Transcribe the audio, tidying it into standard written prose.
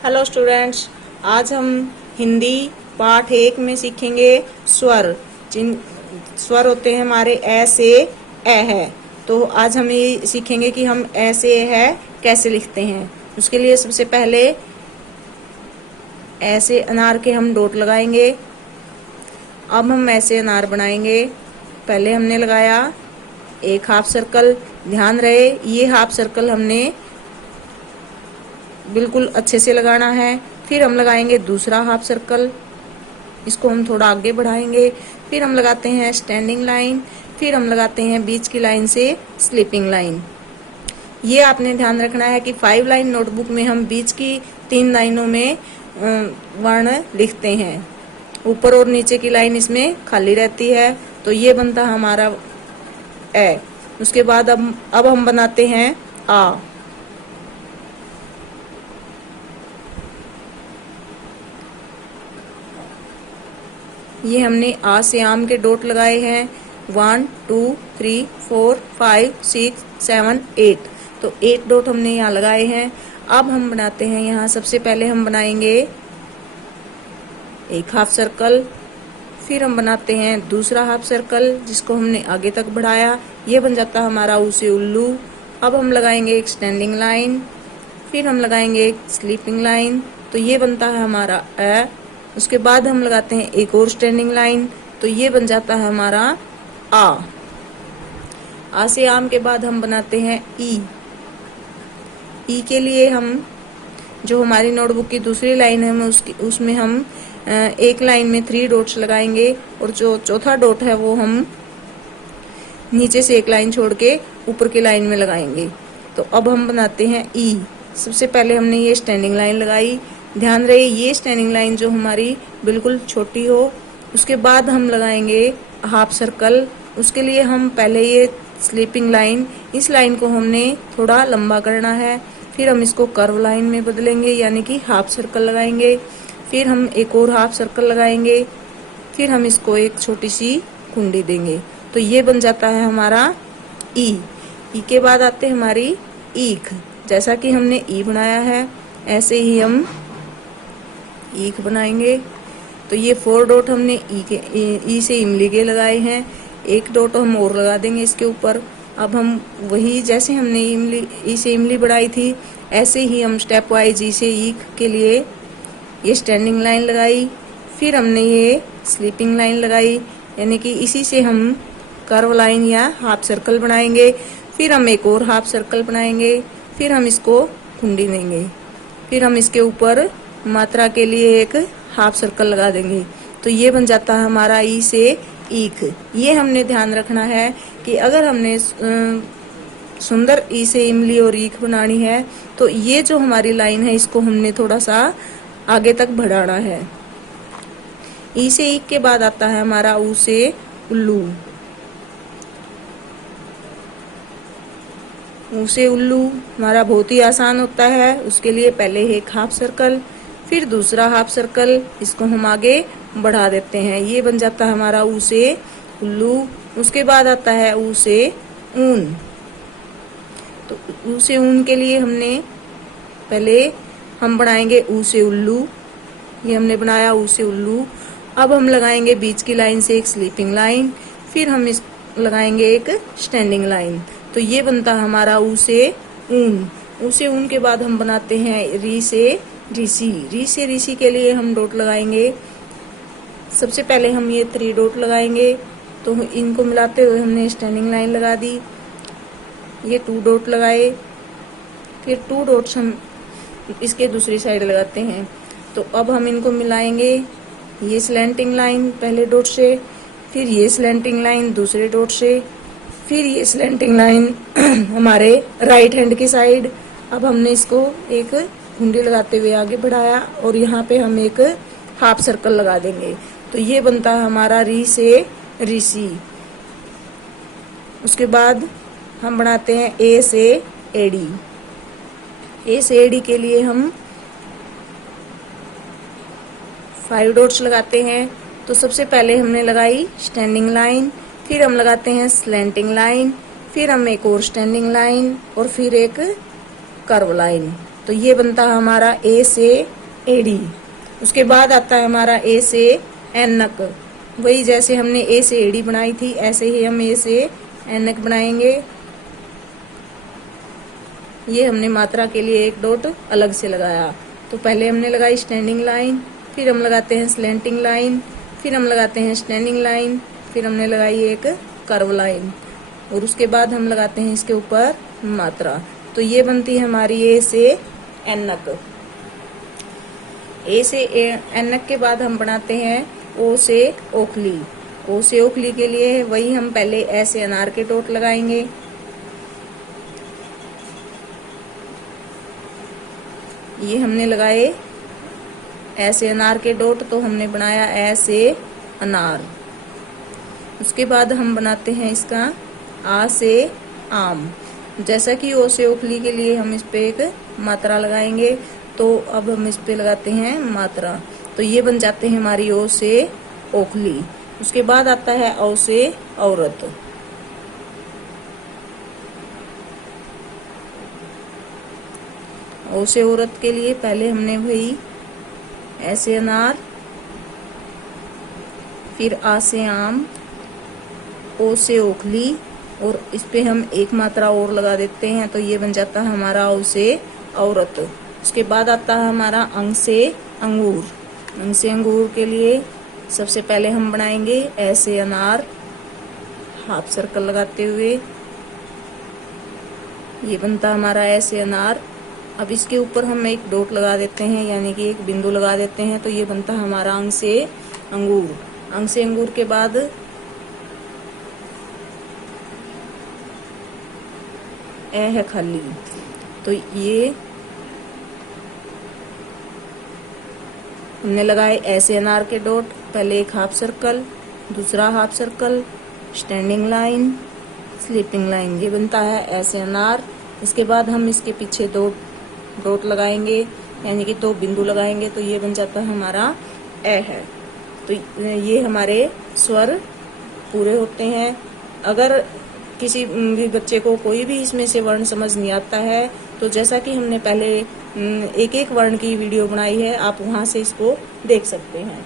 Hello students, आज हम हिंदी पाठ 1 में सीखेंगे स्वर। जिन स्वर होते हैं हमारे ए से ए है। तो आज हम ये सीखेंगे कि हम ए से ए है कैसे लिखते हैं। उसके लिए सबसे पहले ए से अनार के हम डॉट लगाएंगे। अब हम ऐसे अनार बनाएंगे। पहले हमने लगाया एक हाफ सर्कल। ध्यान रहे ये हाफ सर्कल हमने बिल्कुल अच्छे से लगाना है। फिर हम लगाएंगे दूसरा हाफ सर्कल, इसको हम थोड़ा आगे बढ़ाएंगे। फिर हम लगाते हैं स्टैंडिंग लाइन। फिर हम लगाते हैं बीच की लाइन से स्लीपिंग लाइन। ये आपने ध्यान रखना है कि 5 लाइन नोटबुक में हम बीच की 3 लाइनों में वर्ण लिखते हैं। ऊपर और नीचे की लाइन इसमें खाली रहती है। तो ये बनता है हमारा ए। उसके बाद अब हम बनाते हैं आ। ये हमने आ से आम के डॉट लगाए हैं 1 2 3 4 5 6 7 8। तो 8 डॉट हमने यहाँ लगाए हैं। अब हम बनाते हैं यहाँ सबसे पहले हम बनाएंगे एक हाफ सर्कल। फिर हम बनाते हैं दूसरा हाफ सर्कल जिसको हमने आगे तक बढ़ाया। ये बन जाता है हमारा ऊ से उल्लू। अब हम लगाएंगे एक स्टैंडिंग लाइन। फिर हम लगाएंगे एक स्लीपिंग लाइन। तो ये बनता है हमारा ए। उसके बाद हम लगाते हैं एक और स्टैंडिंग लाइन। तो ये बन जाता है हमारा आ से आम के बाद हम बनाते हैं ई के लिए हम जो हमारी नोटबुक की दूसरी लाइन है उसमें हम एक लाइन में 3 डॉट्स लगाएंगे और जो चौथा डॉट है वो हम नीचे से एक लाइन छोड़ के ऊपर की लाइन में लगाएंगे। तो अब हम बनाते हैं ई। सबसे पहले हमने ये स्टैंडिंग लाइन लगाई। ध्यान रहे ये स्टैंडिंग लाइन जो हमारी बिल्कुल छोटी हो। उसके बाद हम लगाएंगे हाफ सर्कल। उसके लिए हम पहले ये स्लीपिंग लाइन, इस लाइन को हमने थोड़ा लंबा करना है। फिर हम इसको कर्व लाइन में बदलेंगे यानी कि हाफ सर्कल लगाएंगे। फिर हम एक और हाफ सर्कल लगाएंगे। फिर हम इसको एक छोटी सी कुंडी देंगे। तो ये बन जाता है हमारा ई के बाद आते हैं हमारी ईख। जैसा कि हमने ई बनाया है ऐसे ही हम ईख बनाएंगे। तो ये 4 डॉट हमने ई से इमली के लगाए हैं। एक डॉट हम और लगा देंगे इसके ऊपर। अब हम वही जैसे हमने ई से इमली बढ़ाई थी ऐसे ही हम स्टेप वाइज ई से ईख के लिए ये स्टैंडिंग लाइन लगाई। फिर हमने ये स्लीपिंग लाइन लगाई यानी कि इसी से हम कर्व लाइन या हाफ सर्कल बनाएंगे। फिर हम एक और हाफ सर्कल बनाएंगे। फिर हम इसको कुंडी देंगे। फिर हम इसके ऊपर मात्रा के लिए एक हाफ सर्कल लगा देंगे। तो ये बन जाता है हमारा ई से ईख। ये हमने ध्यान रखना है कि अगर हमने सुंदर ई से इमली और ईख बनानी है तो ये जो हमारी लाइन है इसको हमने थोड़ा सा आगे तक बढ़ाना है। ई से ईख के बाद आता है हमारा ऊ से उल्लू। ऊ से उल्लू हमारा बहुत ही आसान होता है। उसके लिए पहले एक हाफ सर्कल, फिर दूसरा हाफ सर्कल, इसको हम आगे बढ़ा देते हैं। ये बन जाता है हमारा ऊ से उल्लू। उसके बाद आता है ऊ से ऊन। तो ऊ से ऊन के लिए हमने पहले हम बनाएंगे ऊ से उल्लू। ये हमने बनाया ऊ से उल्लू। अब हम लगाएंगे बीच की लाइन से एक स्लीपिंग लाइन। फिर हम इस लगाएंगे एक स्टैंडिंग लाइन। तो ये बनता है हमारा ऊ से ऊन। ऊ से ऊन के बाद हम बनाते हैं री से ऋषि। री से ऋषि के लिए हम डॉट लगाएंगे। सबसे पहले हम ये 3 डॉट लगाएंगे। तो इनको मिलाते हुए हमने स्टैंडिंग लाइन लगा दी। ये 2 डॉट लगाए। फिर 2 डॉट्स हम इसके दूसरी साइड लगाते हैं। तो अब हम इनको मिलाएंगे। ये स्लैंटिंग लाइन पहले डॉट से, फिर ये स्लैंटिंग लाइन दूसरे डॉट से, फिर ये स्लैंटिंग लाइन हमारे राइट हैंड की साइड। अब हमने इसको एक कुंडी लगाते हुए आगे बढ़ाया और यहाँ पे हम एक हाफ सर्कल लगा देंगे। तो ये बनता है हमारा री से ऋषि। उसके बाद हम बनाते हैं ए से एडी। ए से एडी के लिए हम 5 डॉट्स लगाते हैं। तो सबसे पहले हमने लगाई स्टैंडिंग लाइन, फिर हम लगाते हैं स्लैंटिंग लाइन, फिर हम एक और स्टैंडिंग लाइन और फिर एक कर्व लाइन। तो तो ये बनता है हमारा ए से एडी। उसके बाद आता है हमारा ए से एनक। वही जैसे हमने ए से एडी बनाई थी ऐसे ही हम ए से एनक बनाएंगे। ये हमने मात्रा के लिए एक डॉट अलग से लगाया। तो पहले हमने लगाई स्टैंडिंग लाइन, फिर हम लगाते हैं स्लैंटिंग लाइन, फिर हम लगाते हैं स्टैंडिंग लाइन, फिर हमने लगाई एक कर्व लाइन और उसके बाद हम लगाते हैं इसके ऊपर मात्रा। तो ये बनती है हमारी ए से एनक। ए से एनक के बाद हम बनाते हैं ओ से ओखली। ओ से ओखली के लिए वही हम पहले ए से अनार के डॉट लगाएंगे। ये हमने लगाए ए से अनार के डॉट, तो हमने बनाया ए से अनार। उसके बाद हम बनाते हैं इसका आ से आम। जैसा कि ओ से ओखली के लिए हम इस पे एक मात्रा लगाएंगे, तो अब हम इस पे लगाते हैं मात्रा। तो ये बन जाते हैं हमारी ओ से ओखली। उसके बाद आता है औ से औरत। ओ से औरत के लिए पहले हमने वही ऐसे अनार, फिर आ से आम, ओ से ओखली और इस पे हम एक मात्रा और लगा देते हैं। तो ये बन जाता है हमारा औ से औरत। उसके बाद आता है हमारा अंग से अंगूर। अंग से अंगूर के लिए सबसे पहले हम बनाएंगे ऐसे अनार, हाफ सर्कल लगाते हुए। ये बनता हमारा ऐसे अनार। अब इसके ऊपर हम एक डॉट लगा देते हैं, यानी कि एक बिंदु लगा देते हैं। तो ये बनता है हमारा अंग से अंगूर। अंग से अंगूर के बाद ए है खाली। तो ये हमने लगाए ऐसे अनार के डॉट, पहले एक हाफ सर्कल, दूसरा half circle, standing line, sleeping line. ये बनता है ऐसे अनार। इसके बाद हम इसके पीछे दो डॉट लगाएंगे, यानी कि दो बिंदु लगाएंगे। तो ये बन जाता है हमारा ए है। तो ये हमारे स्वर पूरे होते हैं। अगर किसी भी बच्चे को कोई भी इसमें से वर्ण समझ नहीं आता है, तो जैसा कि हमने पहले एक एक वर्ण की वीडियो बनाई है, आप वहां से इसको देख सकते हैं।